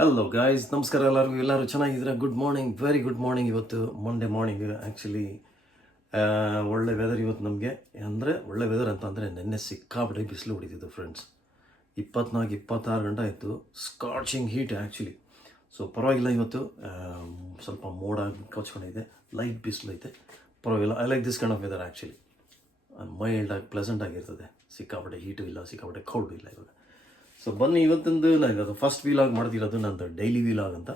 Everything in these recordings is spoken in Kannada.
ಹಲೋ ಗಾಯ್ಸ್, ನಮಸ್ಕಾರ ಎಲ್ಲರೂ ಚೆನ್ನಾಗಿದ್ದೀರಾ? Good morning, very good morning. ಇವತ್ತು ಮಂಡೇ ಮಾರ್ನಿಂಗ್. ಆ್ಯಕ್ಚುಲಿ ಒಳ್ಳೆ ವೆದರ್ ಇವತ್ತು ನಮಗೆ. ಅಂದರೆ ಒಳ್ಳೆ ವೆದರ್ ಅಂತ ಅಂದರೆ ನೆನ್ನೆ ಸಿಕ್ಕಾಪಟ್ಟೆ ಬಿಸಿಲು ಹೊಡಿತಿತ್ತು ಫ್ರೆಂಡ್ಸ್. 24-26 ಗಂಟೆ ಆಯಿತು. ಸ್ಕಾಚಿಂಗ್ ಹೀಟ್ ಆ್ಯಕ್ಚುಲಿ. ಸೊ ಪರವಾಗಿಲ್ಲ, ಇವತ್ತು ಸ್ವಲ್ಪ ಮೋಡ ಕಚ್ಕೊಂಡಿದೆ, ಲೈಟ್ ಬಿಸಿಲು ಐತೆ, ಪರವಾಗಿಲ್ಲ. I like this kind of weather actually. ಮೈಲ್ಡಾಗಿ ಪ್ಲೆಸೆಂಟ್ ಆಗಿರ್ತದೆ. ಸಿಕ್ಕಾಪಟ್ಟೆ ಹೀಟು ಇಲ್ಲ, ಸಿಕ್ಕಾಪಟ್ಟೆ ಕೌಲ್ಡು ಇಲ್ಲ ಇವಾಗ. ಸೊ ಬನ್ನಿ, ಇವತ್ತೊಂದು ನಾನು ಅದು ಫಸ್ಟ್ ವೀಲಾಗ್ ಮಾಡ್ತಿರೋದು ನಂದು ಡೈಲಿ ವೀಲಾಗ್ ಅಂತ.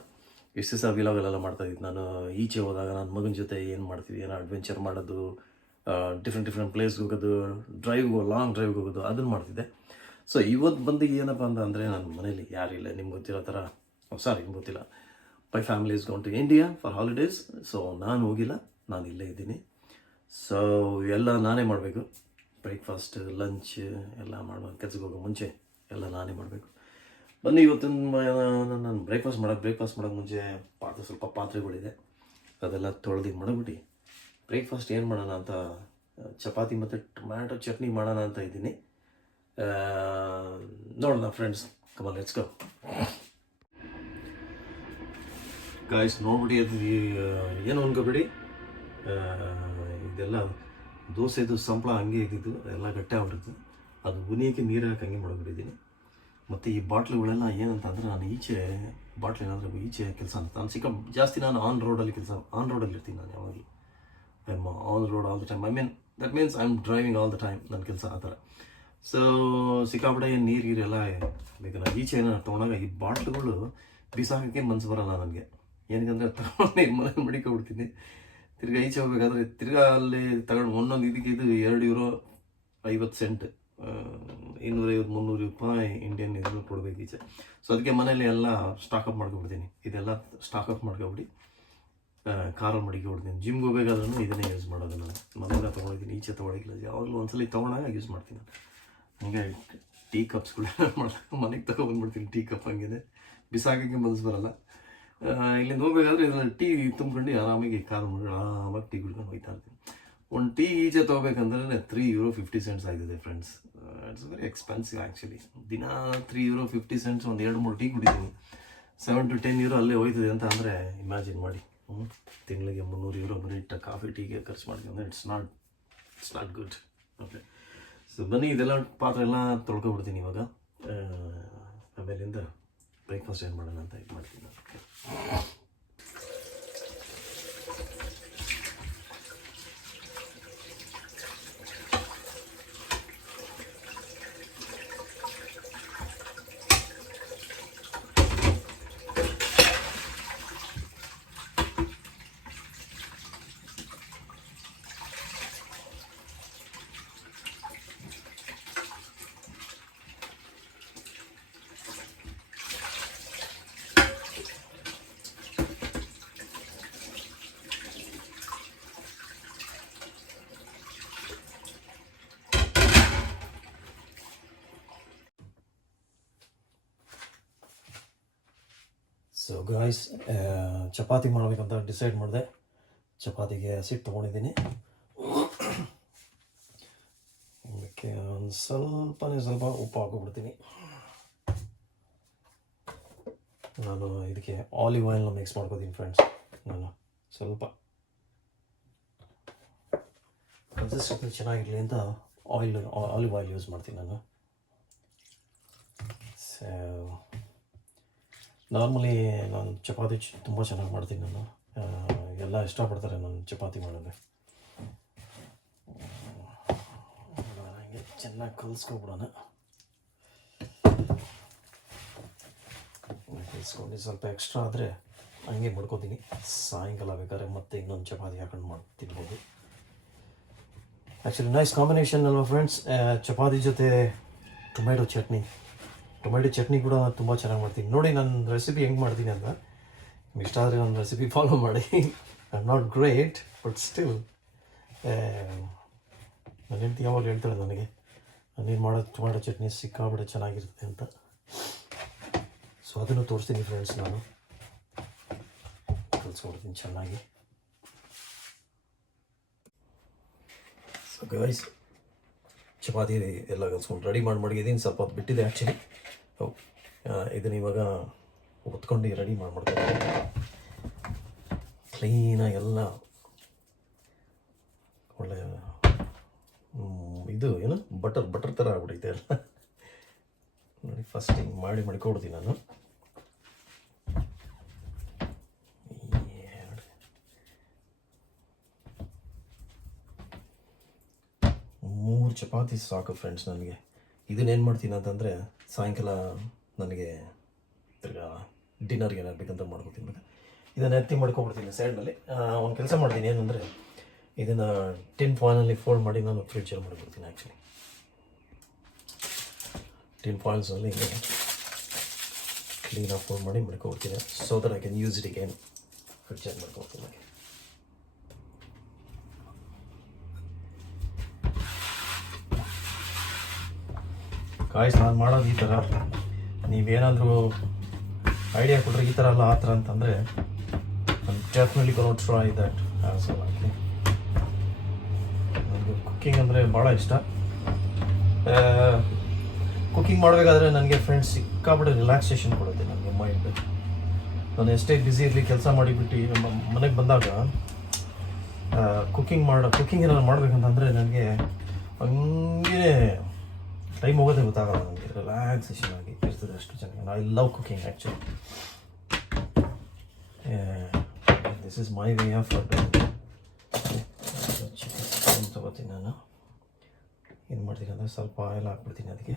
ಎಷ್ಟು ದಿವಸ ವೀಲಾಗಲ್ಲೆಲ್ಲ ಮಾಡ್ತಾಯಿದ್ದು ನಾನು. ಈಚೆ ಹೋದಾಗ ನನ್ನ ಮಗನ ಜೊತೆ ಏನು ಮಾಡ್ತೀವಿ, ಏನೋ ಅಡ್ವೆಂಚರ್ ಮಾಡೋದು, ಡಿಫ್ರೆಂಟ್ ಪ್ಲೇಸ್ಗೆ ಹೋಗೋದು, ಲಾಂಗ್ ಡ್ರೈವ್ಗೆ ಹೋಗೋದು, ಅದನ್ನು ಮಾಡ್ತಿದ್ದೆ. ಸೊ ಇವತ್ತು ಬಂದು ಏನಪ್ಪ ಅಂದರೆ ನನ್ನ ಮನೇಲಿ ಯಾರಿಲ್ಲ. ನಿಮ್ಗೆ ಗೊತ್ತಿರೋ ಥರ, ನಿಮ್ಗೆ ಗೊತ್ತಿಲ್ಲ, my family is gone to India for holidays. So ನಾನು ಹೋಗಿಲ್ಲ, ನಾನು ಇಲ್ಲೇ ಇದ್ದೀನಿ. ಸೊ ಎಲ್ಲ ನಾನೇ ಮಾಡಬೇಕು. ಬ್ರೇಕ್ಫಾಸ್ಟ್, ಲಂಚ್ ಎಲ್ಲ ಮಾಡುವ, ಕೆಲಸಕ್ಕೆ ಹೋಗೋ ಮುಂಚೆ ಎಲ್ಲ ನಾನೇ ಮಾಡಬೇಕು. ಬನ್ನಿ, ಇವತ್ತಿನ ನಾನು ಬ್ರೇಕ್ಫಾಸ್ಟ್ ಮಾಡೋಕ್ಕೆ ಮುಂಚೆ ಸ್ವಲ್ಪ ಪಾತ್ರೆಗಳಿದೆ, ಅದೆಲ್ಲ ತೊಳೆದು ಮಾಡಿಬಿಟ್ಟು ಬ್ರೇಕ್ಫಾಸ್ಟ್ ಏನು ಮಾಡೋಣ ಅಂತ, ಚಪಾತಿ ಮತ್ತು ಟೊಮ್ಯಾಟೊ ಚಟ್ನಿ ಮಾಡೋಣ ಅಂತ ಇದ್ದೀನಿ. ನೋಡೋಣ friends, come on let's go. Guys ನೋಡ್ಬಿಡಿ, ಅದು ಏನು ಅನ್ಕೋಬೇಡಿ, ಇದೆಲ್ಲ ದೋಸೆದು ಸಂಪಳ ಹಂಗೆ ಇದ್ದಿದ್ದು ಎಲ್ಲ ಗಟ್ಟೆ ಆಗ್ಬಿಡ್ತು. ಅದು ಉನಿಯೋಕ್ಕೆ ನೀರು ಹಾಕಿ ಹಂಗೆ ಮಾಡಿಬಿಟ್ಟಿದ್ದೀನಿ. ಮತ್ತು ಈ ಬಾಟ್ಲುಗಳೆಲ್ಲ ಏನಂತ ಅಂದರೆ, ನಾನು ಬಾಟ್ಲು ಏನಾದರೂ ಈಚೆ ಕೆಲಸ ಅಂತ ನಾನು ಜಾಸ್ತಿ ನಾನು ಆನ್ ರೋಡಲ್ಲಿ ಇರ್ತೀನಿ. ನಾನು ಯಾವಾಗಲೂ I am on road all the time. That means I am driving all the time. ನನ್ನ ಕೆಲಸ ಆ ಥರ. ಸೊ ಸಿಕ್ಕಾಪಟ್ಟೆ ನೀರೆಲ್ಲ ಬೇಕು. ನಾನು ಈಚೆ ಏನಾರು ತೊಗೊಂಡಾಗ ಈ ಬಾಟ್ಲುಗಳು ಬಿಸಾಕೋಕ್ಕೆ ಮನಸ್ಸು ಬರೋಲ್ಲ ನನಗೆ. ಏನಕ್ಕಂದರೆ ತಗೊಂಡು ಮನೇಲಿ ಮಡಿಕೊಬಿಡ್ತೀನಿ. ತಿರ್ಗಾ ಈಚೆ ಹೋಗ್ಬೇಕಾದ್ರೆ ತಿರ್ಗಾ ಅಲ್ಲಿ ತಗೊಂಡು ಒಂದೊಂದು ಇದಕ್ಕೆ ಇದು €2.50, $250-300 ಇಂಡಿಯನ್ ಇದನ್ನು ಕೊಡಬೇಕು ಈಚೆ. ಸೊ ಅದಕ್ಕೆ ಮನೇಲಿ ಎಲ್ಲ ಸ್ಟಾಕಪ್ ಮಾಡ್ಕೊಬಿಡ್ತೀನಿ. ಇದೆಲ್ಲ ಸ್ಟಾಕಪ್ ಮಾಡ್ಕೊಬಿಟ್ಟು ಕಾರಲ್ಲಿ ಮಡಿಕೊಬಿಡ್ತೀನಿ. ಜಿಮ್ಗೆ ಹೋಗ್ಬೇಕಾದ್ರೂ ಇದನ್ನೇ ಯೂಸ್ ಮಾಡೋದು. ನಾನು ಮನೆಯಿಂದ ತೊಗೊಂಡಿದ್ದೀನಿ, ಈಚೆ ತೊಗೊಳಗಿಲ್ಲ. ಯಾವಾಗಲೂ ಒಂದ್ಸಲ ತೊಗೊಂಡಾಗ ಯೂಸ್ ಮಾಡ್ತೀನಿ ನಾನು. ಹಂಗೆ ಟೀ ಕಪ್ಸ್ಗಳೆಲ್ಲ ಮನೆಗೆ ತೊಗೊಬಂದ್ಬಿಡ್ತೀನಿ. ಟೀ ಕಪ್ ಹಂಗೆ ಬಿಸಾಕೋಕ್ಕೆ ಮನಸ್ಸು ಬರೋಲ್ಲ. ಇಲ್ಲಿಂದ ಹೋಗ್ಬೇಕಾದ್ರೆ ಇದರಲ್ಲಿ ಟೀ ತುಂಬ್ಕೊಂಡು ಆರಾಮಾಗಿ ಆರಾಮಾಗಿ ಟೀ ಕುಡ್ಕೊಂಡು ಹೋಗ್ತಾ ಇರ್ತೀನಿ. ಒಂದು ಟೀ ಈಚೆ ತೊಗೋಬೇಕಂದ್ರೆ €3.50 ಆಗಿದೆ friends. It's very expensive actually. ದಿನ €3.50 ಒಂದು 2-3 ಟೀ ಕುಡಿತೀನಿ. €7 to €10 ಅಲ್ಲೇ ಹೋಯ್ತದೆ ಅಂತ ಅಂದರೆ ಇಮ್ಯಾಜಿನ್ ಮಾಡಿ. ತಿಂಗಳಿಗೆ €300 ಬರೀ ಕಾಫಿ ಟೀಗೆ ಖರ್ಚು ಮಾಡ್ಕೊಂಡ್ರೆ it's not good. Okay, so ಬನ್ನಿ, ಇದೆಲ್ಲ ಪಾತ್ರೆ ಎಲ್ಲ ತೊಳ್ಕೊಬಿಡ್ತೀನಿ ಇವಾಗ. ಆಮೇಲಿಂದ ಬ್ರೇಕ್ಫಾಸ್ಟ್ ಏನು ಮಾಡೋಣ ಅಂತ ಇದು ಮಾಡ್ತೀನಿ ನಾನು. ಸೊ ಗಾಯ್ಸ್, ಚಪಾತಿ ಮಾಡಬೇಕಂತ ಡಿಸೈಡ್ ಮಾಡಿದೆ. ಚಪಾತಿಗೆ ಹಸಿಟ್ಟು ತೊಗೊಂಡಿದ್ದೀನಿ. ಅದಕ್ಕೆ ಒಂದು ಸ್ವಲ್ಪ ಉಪ್ಪು ಹಾಕೋಬಿಡ್ತೀನಿ. ನಾನು ಇದಕ್ಕೆ ಆಲಿವ್ ಆಯಿಲ್ನ ಮಿಕ್ಸ್ ಮಾಡ್ಕೋತೀನಿ ಫ್ರೆಂಡ್ಸ್. ನಾನು ಸ್ವಲ್ಪ ಕನ್ಸಿಸ್ಟೆನ್ಸಿ ಚೆನ್ನಾಗಿರಲಿ ಅಂತ ಆಲಿವ್ ಆಯಿಲ್ ಯೂಸ್ ಮಾಡ್ತೀನಿ ನಾನು. ಸೊ ನಾರ್ಮಲಿ ನಾನು ಚಪಾತಿ ತುಂಬ ಚೆನ್ನಾಗಿ ಮಾಡ್ತೀನಿ ನಾನು. ಎಲ್ಲ ಇಷ್ಟಪಡ್ತಾರೆ ನಾನು ಚಪಾತಿ ಮಾಡೋದು. ಹಾಗೆ ಚೆನ್ನಾಗಿ ಕಲಿಸ್ಕೊಬಿಡೋಣ. ಕಲಿಸ್ಕೊಂಡು ಸ್ವಲ್ಪ ಎಕ್ಸ್ಟ್ರಾ ಆದರೆ ಹಂಗೆ ಮಾಡ್ಕೋತೀನಿ. ಸಾಯಂಕಾಲ ಬೇಕಾದ್ರೆ ಮತ್ತೆ ಇನ್ನೊಂದು ಚಪಾತಿ ಹಾಕೊಂಡು ತಿನ್ಬೋದು. ಆ್ಯಕ್ಚುಲಿ ನೈಸ್ ಕಾಂಬಿನೇಷನ್ ಅಲ್ವಾ ಫ್ರೆಂಡ್ಸ್? ಚಪಾತಿ ಜೊತೆ ಟೊಮೆಟೊ ಚಟ್ನಿ ಕೂಡ ತುಂಬ ಚೆನ್ನಾಗಿ ಮಾಡ್ತೀನಿ. ನೋಡಿ ನನ್ನ ರೆಸಿಪಿ ಹೆಂಗೆ ಮಾಡ್ತೀನಿ ಅಂತ. ಇಷ್ಟ ಆದರೆ ನನ್ನ ರೆಸಿಪಿ ಫಾಲೋ ಮಾಡಿ. I am not great, but still ನನ್ನ ಹೆಂಡತಿ ಯಾವಾಗ ಹೇಳ್ತಾಳೆ ನನಗೆ, ನೀನು ಮಾಡೋ ಟೊಮೆಟೊ ಚಟ್ನಿ ಸಿಕ್ಕಾಬಿಟ್ಟೆ ಚೆನ್ನಾಗಿರುತ್ತೆ ಅಂತ. ಸೊ ಅದನ್ನು ತೋರಿಸ್ತೀನಿ ಫ್ರೆಂಡ್ಸ್. ನಾನು ಕಲಿಸ್ಕೊಡ್ತೀನಿ ಚೆನ್ನಾಗಿ. ಸೊ ಗೈಸ್, ಚಪಾತಿ ಎಲ್ಲ ಕಲಿಸ್ಕೊಂಡು ರೆಡಿ ಮಡಗಿದ್ದೀನಿ. ಸ್ವಲ್ಪ ಹೊತ್ತು ಬಿಟ್ಟಿದೆ ಆ್ಯಕ್ಚುಲಿ. ಇದನ್ನು ಇವಾಗ ಒತ್ಕೊಂಡು ರೆಡಿ ಮಾಡ್ಕೊಂಡು ಕ್ಲೀನಾಗಿ ಎಲ್ಲ ಒಳ್ಳೆ ಇದು ಏನು ಬಟರ್ ಥರ ಆಗ್ಬಿಟ್ಟೈತೆ ಎಲ್ಲ ನೋಡಿ. ಫಸ್ಟ್ ಹಿಂಗೆ ಮಡ್ಕೊಡ್ತೀನಿ ನಾನು. ಮೂರು ಚಪಾತಿ ಸಾಕು ಫ್ರೆಂಡ್ಸ್ ನನಗೆ. ಇದನ್ನೇನು ಮಾಡ್ತೀನಿ ಅಂತಂದರೆ ಸಾಯಂಕಾಲ ನನಗೆ ತಿರ್ಗಾ ಡಿನ್ನರ್ಗೆ ಏನಾರು ಬೇಕಂತ ಮಾಡ್ಕೊತೀನಿ. ಬೇಕಾ ಇದನ್ನು ಎತ್ತಿ ಮಾಡ್ಕೊಬಿಡ್ತೀನಿ ಸೈಡ್ನಲ್ಲಿ. ಒಂದು ಕೆಲಸ ಮಾಡ್ತೀನಿ ಏನಂದರೆ ಇದನ್ನು ಟಿನ್ ಫಾಯಿಲಲ್ಲಿ ಫೋಲ್ಡ್ ಮಾಡಿ ನಾನು ಫ್ರಿಡ್ಜಲ್ಲಿ ಮಾಡಿಬಿಡ್ತೀನಿ. ಆ್ಯಕ್ಚುಲಿ ಟಿನ್ ಫಾಯಿಲ್ಸಲ್ಲಿ ಕ್ಲೀನಾಗಿ ಫೋಲ್ಡ್ ಮಾಡಿ ಮಾಡ್ಕೊಬಿಡ್ತೀನಿ. So that I can use it again. ಫ್ರಿಡ್ಜಲ್ಲಿ ಮಾಡ್ಕೊಡ್ತೀನಿ ನನಗೆ. ಗಾಯ್ಸ್, ನಾನು ಮಾಡೋದು ಈ ಥರ. ನೀವೇನಾದರೂ ಐಡಿಯಾ ಕೊಟ್ಟರೆ ಈ ಥರ ಅಲ್ಲ ಆ ಥರ ಅಂತಂದರೆ definitely gonna try that as well. ಆಗಲಿ ನನಗೆ ಕುಕ್ಕಿಂಗ್ ಅಂದರೆ ಭಾಳ ಇಷ್ಟ. ಕುಕ್ಕಿಂಗ್ ಮಾಡಬೇಕಾದ್ರೆ ನನಗೆ ಫ್ರೆಂಡ್ಸ್ ಸಿಕ್ಕಾಬಿಟ್ಟು ರಿಲ್ಯಾಕ್ಸೇಷನ್ ಕೊಡುತ್ತೆ ನನಗೆ ಮೈಂಡ್. ನಾನು ಎಷ್ಟೇ ಬ್ಯುಸಿ ಇರಲಿ ಕೆಲಸ ಮಾಡಿಬಿಟ್ಟು ಮನೆಗೆ ಬಂದಾಗ ಕುಕ್ಕಿಂಗ್ ಏನಾದ್ರು ಮಾಡಬೇಕಂತಂದರೆ ನನಗೆ ಹಂಗೇ ಟೈಮ್ ಹೋಗೋದೇ ಗೊತ್ತಾಗಲ್ಲ ನನಗೆ. ರಿಲ್ಯಾಕ್ಸೇಷನ್ ಆಗಿ ಇರ್ತದೆ ಅಷ್ಟು ಚೆನ್ನಾಗಿ. I love cooking actually. This is my way of chicken ತೊಗೋತೀನಿ ನಾನು. ಏನು ಮಾಡ್ತೀನಿ ಅಂದರೆ ಸ್ವಲ್ಪ ಆಯಿಲ್ ಹಾಕ್ಬಿಡ್ತೀನಿ ಅದಕ್ಕೆ.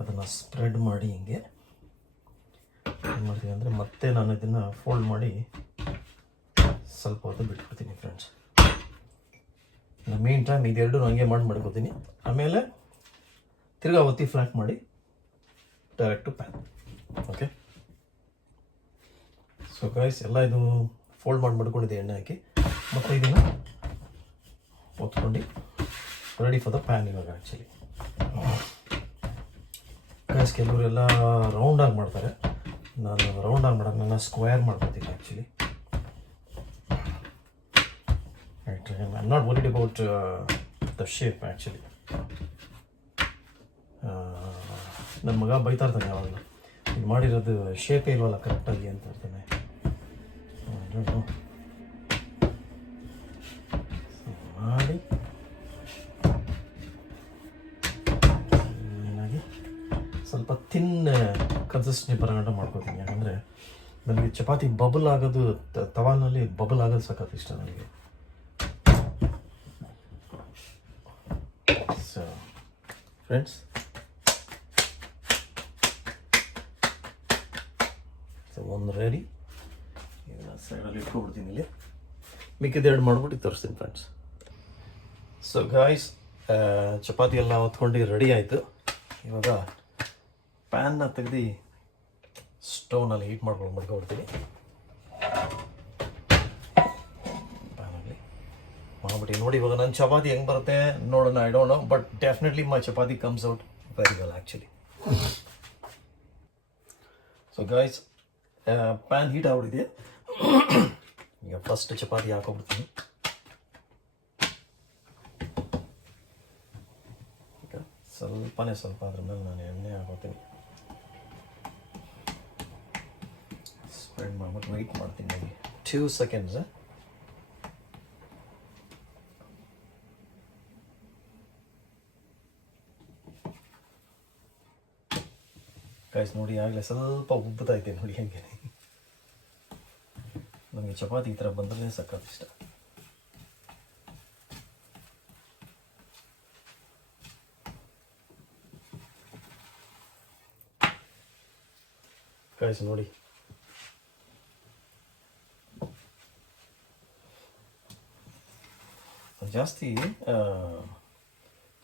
ಅದನ್ನು ಸ್ಪ್ರೆಡ್ ಮಾಡಿ ಹಿಂಗೆ ಏನು ಮಾಡ್ತೀನಿ ಅಂದರೆ ಮತ್ತೆ ನಾನು ಇದನ್ನು ಫೋಲ್ಡ್ ಮಾಡಿ ಸ್ವಲ್ಪ ಹೊತ್ತು ಬಿಟ್ಬಿಡ್ತೀನಿ ಫ್ರೆಂಡ್ಸ್. ಮೇನ್ ಟೈಮ್ ಇದೆರಡು ಹಂಗೆ ಮಾಡ್ಕೊತೀನಿ. ಆಮೇಲೆ ತಿರ್ಗಾ ಒತ್ತಿ ಫ್ಲಾಟ್ ಮಾಡಿ direct to pan. Okay, so guys ಎಲ್ಲ ಇದು ಫೋಲ್ಡ್ ಮಾಡಿ ಮಾಡ್ಕೊಂಡಿದ್ದೆ ಎಣ್ಣೆ ಹಾಕಿ. ಮತ್ತು ಇದನ್ನು ಒತ್ಕೊಂಡು ರೆಡಿ ಫಾರ್ ದ ಪ್ಯಾನ್ ಇವಾಗ. ಆ್ಯಕ್ಚುಲಿ ಗೈಸ್ ಕೆಲವರೆಲ್ಲ ರೌಂಡಾಗಿ ಮಾಡ್ತಾರೆ. ನಾನು ರೌಂಡಾಗಿ ಮಾಡೋದು ನನ್ನ ಸ್ಕ್ವೇರ್ ಮಾಡ್ಕೊತೀನಿ actually. Right, I am not worried about the shape actually. ನನ್ನ ಮಗ ಬೈತಾ ಇರ್ತಾನೆ ಯಾವಾಗಲೂ, ಇದು ಮಾಡಿರೋದು ಶೇಪೇ ಇಲ್ವಲ್ಲ ಕರೆಕ್ಟಾಗಿ ಅಂತ ಇರ್ತಾನೆ. ಮಾಡಿ ಏನಾಗಿ ಸ್ವಲ್ಪ ಥಿನ್ ಕನ್ಸಿಸ್ಟೆನ್ಸಿ ಬರೋಗಂಟ ಮಾಡ್ಕೋತೀನಿ. ಯಾಕಂದರೆ ನನಗೆ ಚಪಾತಿ ಬಬಲ್ ಆಗೋದು, ತವಾನಲ್ಲಿ ಬಬಲ್ ಆಗೋದು ಸಖತ್ ಇಷ್ಟ ನನಗೆ. ಸೊ ಫ್ರೆಂಡ್ಸ್, ಒಂದು ರೆಡಿ. ಇದನ್ನು ಸೈಡಲ್ಲಿ ಇಟ್ಕೊಬಿಡ್ತೀನಿ ಇಲ್ಲಿ. ಮಿಕ್ಕಿದೆರಡು ಮಾಡ್ಬಿಟ್ಟು ತೋರಿಸ್ತೀನಿ ಫ್ರೆಂಡ್ಸ್. ಸೊ ಗಾಯ್ಸ್, ಚಪಾತಿ ಎಲ್ಲ ಹೊತ್ಕೊಂಡು ರೆಡಿ ಆಯಿತು. ಇವಾಗ ಪ್ಯಾನ್ನ ತೆಗೆದು ಸ್ಟವ್ನಲ್ಲಿ ಹೀಟ್ ಮಾಡ್ಕೊಬಿಡ್ತೀನಿ. ಪ್ಯಾನಲ್ಲಿ ಮಾಡ್ಬಿಟ್ಟು ನೋಡಿ ಇವಾಗ ನನ್ನ ಚಪಾತಿ ಹೆಂಗೆ ಬರುತ್ತೆ ನೋಡೋಣ. I don't know, but definitely my chapati comes out very well actually. So guys, PAN heat ಆಗ್ಬಿಟ್ಟಿದೆ. ಈಗ ಫಸ್ಟ್ ಚಪಾತಿ ಹಾಕೋಬಿಡ್ತೀನಿ. ಈಗ ಸ್ವಲ್ಪ ಅದ್ರ ಮೇಲೆ ನಾನು ಎಣ್ಣೆ ಹಾಕೋತೀನಿ. ಸ್ಪ್ರೆಡ್ ಮಾಡ್ಬಿಟ್ಟು ವೆಯ್ಟ್ ಮಾಡ್ತೀನಿ 2 seconds. ಗೈಸ್ ನೋಡಿ, ಆಗಲೇ ಸ್ವಲ್ಪ ಉಬ್ಬುತ್ತಾ ಇದೆ ನೋಡಿ ಹಂಗೆ. ನನಗೆ ಚಪಾತಿ ಈ ಥರ ಬಂದರೆ ಸಖತ್ ಇಷ್ಟ. ಗೈಸ್ ನೋಡಿ,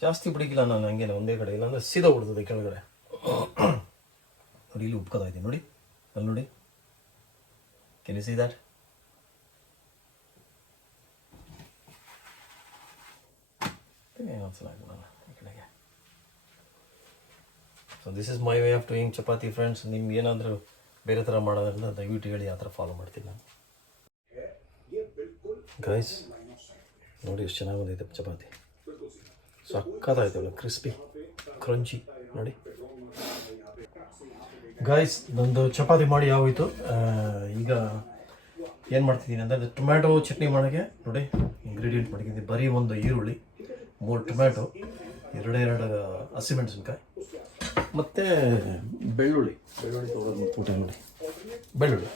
ಜಾಸ್ತಿ ಬಿಡಿಗಿಲ್ಲ ನಾನು ಹಂಗೇನೆ ಒಂದೇ ಕಡೆ, ಇಲ್ಲಾಂದರೆ ಸೀದಾ ಬಿಡ್ತದೆ ಕೆಳಗಡೆ. ನೋಡಿ ಇಲ್ಲಿ ಉಬ್ಕೋತಾ ಇದ್ದೀನಿ ನೋಡಿ, ಅಲ್ಲಿ ನೋಡಿ. Can you see that? ಇನ್ನೊಂದ್ಸಲ ಹಾಕೋಣ ಈ ಕಡೆಗೆ. So this is my way of doing chapati friends. ನಿಮ್ಗೆ ಏನಾದರೂ ಬೇರೆ ಥರ ಮಾಡೋದ್ರಿಂದ ದಯವಿಟ್ಟು ಹೇಳಿ, ಆ ಥರ ಫಾಲೋ ಮಾಡ್ತೀನಿ ನಾನು. ಗೈಸ್ ನೋಡಿ ಎಷ್ಟು ಚೆನ್ನಾಗಿ ಬಂದೈತೆ ಚಪಾತಿ. ಸಕ್ಕತ್ತಾಯ್ತಲ್ಲ, ಕ್ರಿಸ್ಪಿ ಕ್ರಂಚಿ ನೋಡಿ. ಗಾಯ್ಸ್ ನಂದು ಚಪಾತಿ ಮಾಡಿ ಆಗೋಯ್ತು. ಈಗ ಏನು ಮಾಡ್ತಿದ್ದೀನಿ ಅಂದರೆ ಟೊಮ್ಯಾಟೊ ಚಟ್ನಿ ಮಾಡೋಕ್ಕೆ ನೋಡಿ ಇಂಗ್ರೀಡಿಯೆಂಟ್ ಮಾಡಿದ್ದೀನಿ. ಬರೀ ಒಂದು ಈರುಳ್ಳಿ, 3 ಟೊಮ್ಯಾಟೊ, ಎರಡು ಹಸಿಮೆಣಸಿನ್ಕಾಯಿ ಮತ್ತು ಬೆಳ್ಳುಳ್ಳಿ ತೊಗೊಳೋದು ಊಟ ನೋಡಿ. ಬೆಳ್ಳುಳ್ಳಿ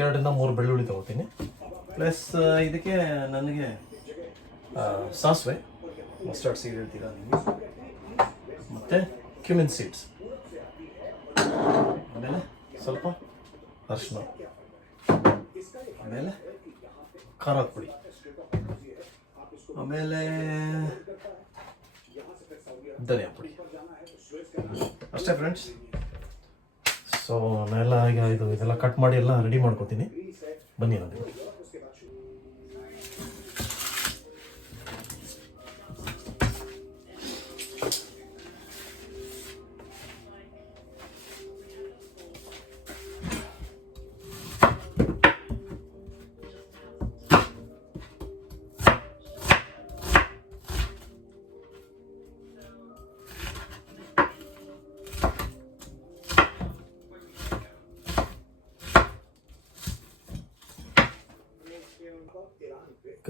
2-3 ಬೆಳ್ಳುಳ್ಳಿ ತೊಗೋತೀನಿ. ಪ್ಲಸ್ ಇದಕ್ಕೆ ನನಗೆ ಸಾಸಿವೆ, ಮಸ್ಟರ್ಡ್ ಸೀಡ್ ಹೇಳ್ತೀರಾ ನೀವು, ಮತ್ತು ಕ್ಯುಮಿನ್ ಸೀಡ್ಸ್, ಆಮೇಲೆ ಸ್ವಲ್ಪ ಅರಿಶಿನ, ಆಮೇಲೆ ಖಾರದ ಪುಡಿ, ಆಮೇಲೆ ಧನಿಯಾ ಪುಡಿ, ಅಷ್ಟೇ ಫ್ರೆಂಡ್ಸ್. ಸೊ ನಾನೆಲ್ಲ ಈಗ ಇದೆಲ್ಲ ಕಟ್ ಮಾಡಿ ಎಲ್ಲ ರೆಡಿ ಮಾಡ್ಕೋತೀನಿ. ಬನ್ನಿ ನಾನು.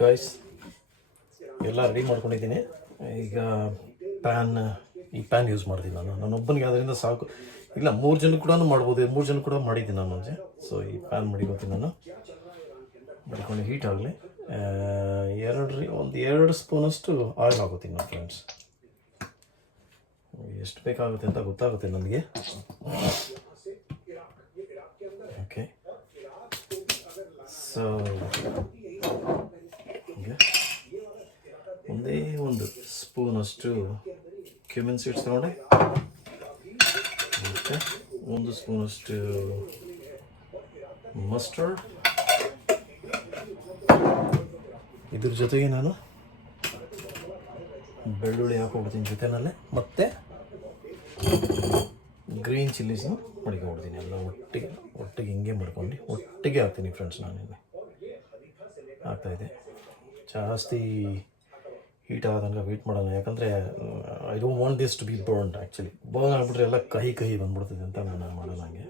ಗಾಯ್ಸ್ ಎಲ್ಲ ರೆಡಿ ಮಾಡ್ಕೊಂಡಿದ್ದೀನಿ. ಈಗ ಈ ಪ್ಯಾನ್ ಯೂಸ್ ಮಾಡ್ತೀನಿ ನಾನೊಬ್ಬನಿಗೆ, ಅದರಿಂದ ಸಾಕು. ಇಲ್ಲ 3 ಜನ ಕೂಡ ಮಾಡ್ಬೋದು, 3 ಜನ ಕೂಡ ಮಾಡಿದ್ದೀನಿ ನಾನು ಮುಂಚೆ. ಸೊ ಈ ಪ್ಯಾನ್ ಮಡಿಕೋತೀನಿ ನಾನು. ಮಡಿಕೊಂಡು ಹೀಟ್ ಆಗಲಿ. 2 ಸ್ಪೂನಷ್ಟು ಆಯಿಲ್ ಹಾಕೋತೀನಿ ನಾನು ಫ್ರೆಂಡ್ಸ್. ಎಷ್ಟು ಬೇಕಾಗುತ್ತೆ ಅಂತ ಗೊತ್ತಾಗುತ್ತೆ ನನಗೆ. ಓಕೆ, ಸೊ ಒಂದೇ 1 ಸ್ಪೂನಷ್ಟು ಕ್ಯುಮಿನ್ ಸೀಡ್ಸ್ ತಗೊಂಡೆ, ಮತ್ತು 1 ಸ್ಪೂನಷ್ಟು ಮಸ್ಟರ್ಡ್. ಇದ್ರ ಜೊತೆಗೆ ನಾನು ಬೆಳ್ಳುಳ್ಳಿ ಹಾಕೊಂಡ್ಬಿಡ್ತೀನಿ ಜೊತೆನಲ್ಲೇ, ಮತ್ತು ಗ್ರೀನ್ ಚಿಲ್ಲೀಸ್ನ ಮಡ್ಕೊಂಡ್ಬಿಡ್ತೀನಿ. ಎಲ್ಲ ಒಟ್ಟಿಗೆ ಹಿಂಗೆ ಮಾಡ್ಕೊಂಡು ಒಟ್ಟಿಗೆ ಹಾಕ್ತೀನಿ ಫ್ರೆಂಡ್ಸ್. ನಾನಿಲ್ಲಿ ಆಗ್ತಾಯಿದೆ. ಜಾಸ್ತಿ ಹೀಟ್ ಆಗೋದಂಗೆ ವೆಯ್ಟ್ ಮಾಡೋಣ, ಯಾಕಂದರೆ I don't want this to be burned. Actually burn ಆಗಿಬಿಟ್ರೆ ಎಲ್ಲ ಕಹಿ ಬಂದ್ಬಿಡ್ತದೆ ಅಂತ ನಾನು ಮಾಡೋಣ ಹಂಗೆ.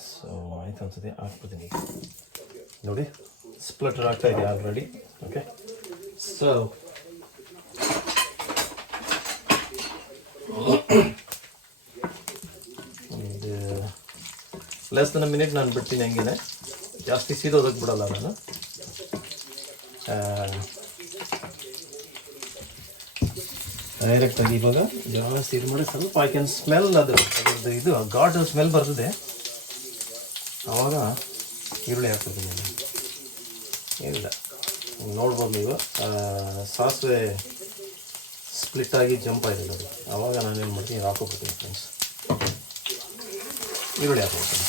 ಸೊ ಆಯಿತು ಅನ್ಸುತ್ತೆ, ಹಾಕ್ಬಿಡ್ತೀನಿ. ನೋಡಿ ಸ್ಪ್ಲಟರ್ ಆಗ್ತಾಯಿದೆ ಆಲ್ರೆಡಿ. ಓಕೆ, ಸೊ ಇದು ಲೆಸ್ ದೆನ್ ಮಿನಿಟ್ ನಾನು ಬಿಡ್ತೀನಿ ಹಂಗೆ. ಜಾಸ್ತಿ ಸೀದೋದಕ್ಕೆ ಬಿಡಲ್ಲ ನಾನು. ಡೈರೆಕ್ಟಾಗಿ ಇವಾಗ ಜಾಸ್ತಿ ಇದು ಮಾಡಿ ಸ್ವಲ್ಪ ಐ ಕ್ಯಾನ್ ಸ್ಮೆಲ್ ಅದ್ರದ್ದು ಇದು ಘಾಟ್ ಸ್ಮೆಲ್ ಬರ್ತದೆ. ಆವಾಗ ಈರುಳ್ಳಿ ಹಾಕ್ತಿದ್ದೀನಿ ನಾನು. ಏನಿಲ್ಲ, ನೋಡ್ಬೋದು ನೀವು ಸಾಸಿವೆ ಸ್ಪ್ಲಿಟ್ಟಾಗಿ ಜಂಪ್ ಆಗಿಲ್ಲ ಅದು. ಆವಾಗ ನಾನೇನು ಮಾಡ್ತೀನಿ, ಹಾಕೋಬಿಡ್ತೀನಿ ಫ್ರೆಂಡ್ಸ್. ಈರುಳ್ಳಿ ಹಾಕೋಬಿಡ್ತೀನಿ.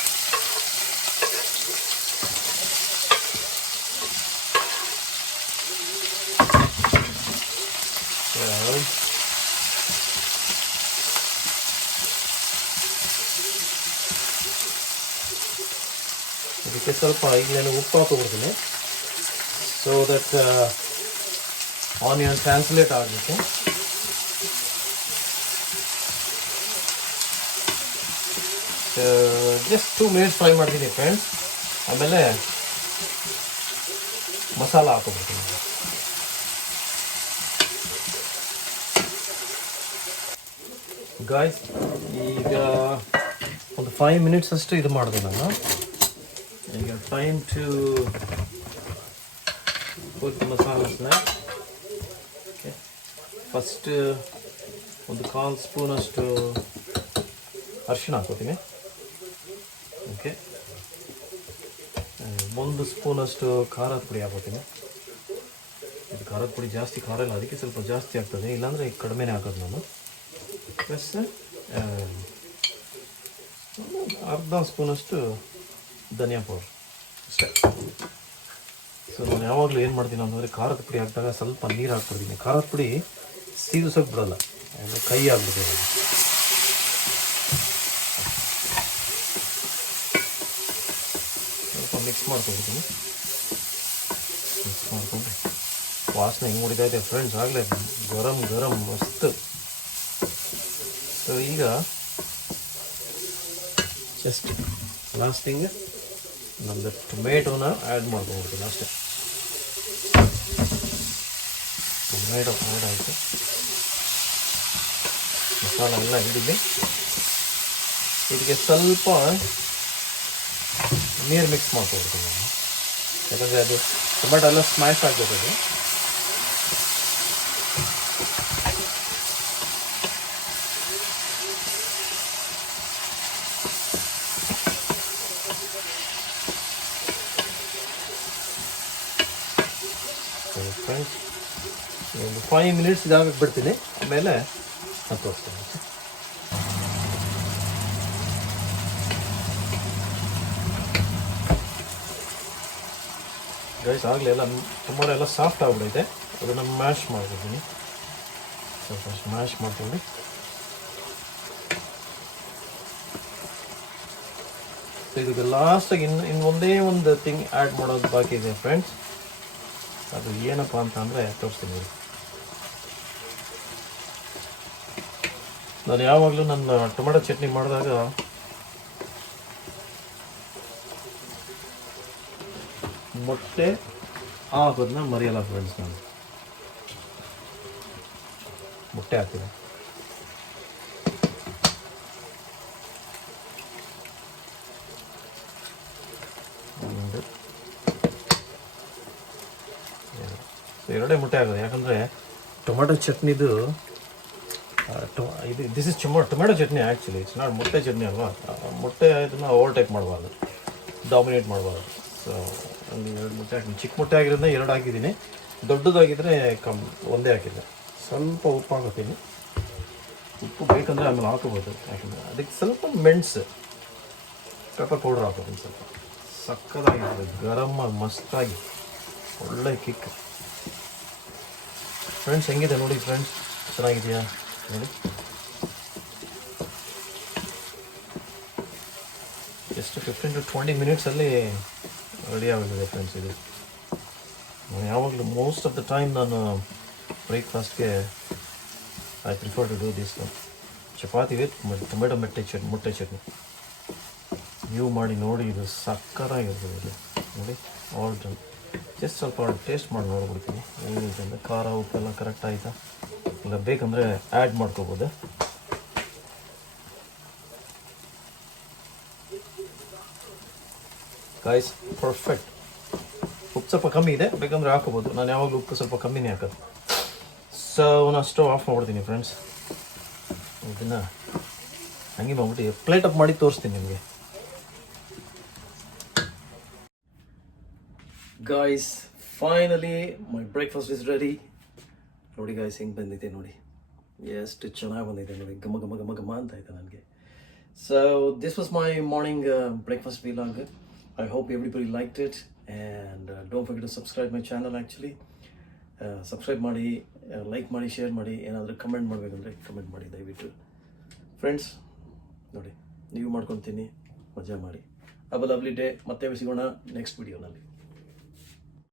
ಇದಕ್ಕೆ ಸ್ವಲ್ಪ ಈಗಲೇ ಉಪ್ಪು ಹಾಕೋಬಿಡ್ತೀನಿ, ಸೊ ದಟ್ ಆನಿಯನ್ ಟ್ರಾನ್ಸ್ಲೇಟ್ ಆಗಬೇಕು. ಜಸ್ಟ್ 2 ಮಿನಿಟ್ಸ್ ಫ್ರೈ ಮಾಡ್ತೀನಿ ಫ್ರೆಂಡ್ಸ್. ಆಮೇಲೆ ಮಸಾಲ ಹಾಕೋಬಿಡ್ತೀನಿ. ಗಾಯ್ಸ್ ಈಗ ಒಂದು 5 ಮಿನಿಟ್ಸ್ ಅಷ್ಟು ಇದು ಮಾಡಿದೆ ನಾನು. ಈಗ ಟೈಮ್ ಟು ಪುಟ್ ಮಸಾಲಸ್ನ. ಓಕೆ, ಫಸ್ಟ್ ಒಂದು 1/4 ಸ್ಪೂನಷ್ಟು ಅರಿಶಿಣ ಹಾಕೋತೀನಿ. ಓಕೆ, 1 ಸ್ಪೂನಷ್ಟು ಖಾರದ ಪುಡಿ ಹಾಕೋತೀನಿ. ಇದು ಖಾರದ ಪುಡಿ ಜಾಸ್ತಿ ಖಾರ ಇಲ್ಲ, ಅದಕ್ಕೆ ಸ್ವಲ್ಪ ಜಾಸ್ತಿ ಆಗ್ತದೆ, ಇಲ್ಲಾಂದರೆ ಕಡಿಮೆನೇ ಹಾಕೋದು ನಾನು. ಪ್ಲಸ್ 1/2 ಸ್ಪೂನಷ್ಟು ಧನಿಯಾ ಪೌಡರ್ ಅಷ್ಟೇ. ಸೊ ನಾನು ಯಾವಾಗಲೂ ಏನು ಮಾಡ್ತೀನಿ ಅಂತಂದರೆ ಖಾರದ ಪುಡಿ ಹಾಕಿದಾಗ ಸ್ವಲ್ಪ ನೀರು ಹಾಕ್ಬಿಡ್ತೀನಿ. ಖಾರದ ಪುಡಿ ಸೀದಿಸೋಕೆ ಬಿಡೋಲ್ಲ, ಕೈ ಆಗ್ಬಿಡ್ತದೆ. ಸ್ವಲ್ಪ ಮಿಕ್ಸ್ ಮಾಡ್ಕೊಬಿಡ್ತೀನಿ. ಮಿಕ್ಸ್ ಮಾಡಿಕೊಂಡು ವಾಸನೆ ಹೆಂಗೆ ಹೊಡಿತೈತೆ ಫ್ರೆಂಡ್ಸ್, ಆಗಲೇ ಗರಂ ಮಸ್ತ್. ಸೊ ಈಗ ಜಸ್ಟ್ ಲಾಸ್ಟಿಂಗ್ ನಮ್ಮದು ಟೊಮೇಟೋನ ಆ್ಯಡ್ ಮಾಡ್ಕೊಂಡ್ಬಿಡ್ತೀನಿ ಅಷ್ಟೇ. ಟೊಮೇಟೊ ಆ್ಯಡ್ ಆಯಿತು, ಮಸಾಲ ಎಲ್ಲ ಹಿಡಿದು ಇದಕ್ಕೆ ಸ್ವಲ್ಪ ನೀರು ಮಿಕ್ಸ್ ಮಾಡ್ಕೊಡ್ತೀನಿ ನಾನು, ಯಾಕಂದರೆ ಅದು ಟೊಮೆಟೊ ಎಲ್ಲ ಸ್ಮ್ಯಾಶ್ ಆಗಬೇಕು. ಫ್ರೆಂಡ್ಸ್ ಒಂದು 5 ಮಿನಿಟ್ಸ್ ಇದಾಗಕ್ಕೆ ಬಿಡ್ತೀನಿ, ಆಮೇಲೆ ನಾನು ತೋರಿಸ್ತೀನಿ. ಗೈಸ್ ಆಗಲೇ ಎಲ್ಲ ಟೊಮೊಟೊ ಎಲ್ಲ ಸಾಫ್ಟ್ ಆಗಿಬಿಡೈತೆ, ಅದನ್ನು ಮ್ಯಾಶ್ ಮಾಡ್ತಿದ್ದೀನಿ. ಸ್ವಲ್ಪ ಮ್ಯಾಶ್ ಮಾಡ್ಕೊಂಡು ಇದಕ್ಕೆ ಲಾಸ್ಟಾಗಿ ಇನ್ನು ಒಂದೇ ಒಂದು ಥಿಂಗ್ ಆ್ಯಡ್ ಮಾಡೋದು ಬಾಕಿ ಇದೆ ಫ್ರೆಂಡ್ಸ್. ಅದು ಏನಪ್ಪ ಅಂತ ಅಂದರೆ ತೋರಿಸ್ತೀನಿ. ನಾನು ಯಾವಾಗಲೂ ನನ್ನ ಟೊಮೆಟೊ ಚಟ್ನಿ ಮಾಡಿದಾಗ ಮೊಟ್ಟೆ ಹಾಕೋದನ್ನ ಮರೆಯಲ್ಲ ಫ್ರೆಂಡ್ಸ್. ನಾನು ಮೊಟ್ಟೆ ಹಾಕ್ತೀನಿ. ಎರಡೇ ಮೊಟ್ಟೆ ಆಗೋದು, ಯಾಕಂದರೆ ಟೊಮೆಟೊ ಚಟ್ನಿದು ಇದು this is tomato chutney actually, it's not ಮೊಟ್ಟೆ ಚಟ್ನಿ ಅಲ್ವಾ. ಮೊಟ್ಟೆ ಇದನ್ನು ಓವರ್ಟೇಕ್ ಮಾಡಬಾರ್ದು, ಡಾಮಿನೇಟ್ ಮಾಡಬಾರ್ದು. ಸೊ ಅಲ್ಲಿ 2 ಮೊಟ್ಟೆ ಹಾಕಿದ್ದೀನಿ. ಚಿಕ್ಕ ಮೊಟ್ಟೆ ಆಗಿರೋದ್ರಿಂದ 2 ಹಾಕಿದ್ದೀನಿ, ದೊಡ್ಡದಾಗಿದ್ದರೆ ಒಂದೇ ಹಾಕಿದ್ದೆ. ಸ್ವಲ್ಪ ಉಪ್ಪು ಹಾಕೋತೀನಿ, ಉಪ್ಪು ಬೇಕಂದರೆ ಆಮೇಲೆ ಹಾಕೋಬೋದು. ಯಾಕಂದರೆ ಅದಕ್ಕೆ ಸ್ವಲ್ಪ ಮೆಣಸು ಪೆಪ್ಪರ್ ಪೌಡರ್ ಹಾಕೋತೀನಿ ಸ್ವಲ್ಪ. ಸಕ್ಕತ್ತಾಗಿರ್ತದೆ, ಗರಮಾಗಿ ಮಸ್ತಾಗಿ ಒಳ್ಳೆ ಕಿಕ್. ಫ್ರೆಂಡ್ಸ್ ಹೆಂಗಿದೆ ನೋಡಿ ಫ್ರೆಂಡ್ಸ್, ಚೆನ್ನಾಗಿದೆಯಾ ನೋಡಿ. ಜಸ್ಟ್ 15 to 20 ಮಿನಿಟ್ಸಲ್ಲಿ ರೆಡಿ ಆಗಿದೆ ಫ್ರೆಂಡ್ಸ್. ಇದು ನಾನು ಯಾವಾಗಲೂ ಮೋಸ್ಟ್ ಆಫ್ ದ ಟೈಮ್ ನಾನು ಬ್ರೇಕ್ಫಾಸ್ಟ್ಗೆ I prefer to do this chapati with tomato ಮೊಟ್ಟೆ ಚಟ್ನಿ. ನೀವು ಮಾಡಿ ನೋಡಿ, ಇದು ಸಕ್ಕತ್ತಾಗಿರ್ತದೆ ಇದು ನೋಡಿ. All done. ಜಸ್ಟ್ ಸ್ವಲ್ಪ ಟೇಸ್ಟ್ ಮಾಡಿ ನೋಡ್ಬಿಡ್ತೀನಿ ಏನಿದೆ ಅಂದರೆ, ಖಾರ ಉಪ್ಪೆಲ್ಲ ಕರೆಕ್ಟ್ ಆಯಿತಾ ಇಲ್ಲ, ಬೇಕಂದರೆ ಆ್ಯಡ್ ಮಾಡ್ಕೋಬೋದು. Guys perfect. ಉಪ್ಪು ಸ್ವಲ್ಪ ಕಮ್ಮಿ ಇದೆ, ಬೇಕಂದರೆ ಹಾಕೋಬೋದು. ನಾನು ಯಾವಾಗಲೂ ಉಪ್ಪು ಸ್ವಲ್ಪ ಕಮ್ಮಿನೇ ಹಾಕೋದು. ಸೊ ನಾನು ಸ್ಟವ್ ಆಫ್ ಮಾಡ್ಬಿಡ್ತೀನಿ ಫ್ರೆಂಡ್ಸ್. ಇದನ್ನು ಹಂಗೆ ಮಾಡ್ಬಿಟ್ಟು ಪ್ಲೇಟ್ ಅಪ್ ಮಾಡಿ ತೋರಿಸ್ತೀನಿ ನಿಮಗೆ. Guys finally my breakfast is ready. ನೋಡಿ ಗಾಯ್ಸ್ ಹೆಂಗೆ ಬಂದಿದೆ ನೋಡಿ, ಎಷ್ಟು ಚೆನ್ನಾಗಿ ಬಂದಿದೆ ನೋಡಿ, ಘಮ ಘಮ ಘಮ ಘಮ ಅಂತ ಆಯ್ತು ನನಗೆ. So this was my morning breakfast vlog. I hope everybody liked it, and don't forget to subscribe my channel actually. Subscribe ಮಾಡಿ, ಲೈಕ್ ಮಾಡಿ, ಶೇರ್ ಮಾಡಿ. ಏನಾದರೂ ಕಮೆಂಟ್ ಮಾಡಬೇಕಂದ್ರೆ ಕಮೆಂಟ್ ಮಾಡಿ ದಯವಿಟ್ಟು ಫ್ರೆಂಡ್ಸ್. ನೋಡಿ ನೀವು ಮಾಡ್ಕೊತೀನಿ, ಮಜಾ ಮಾಡಿ. Have a lovely day. ಮತ್ತೆ ಸಿಗೋಣ ನೆಕ್ಸ್ಟ್ ವಿಡಿಯೋನಲ್ಲಿ.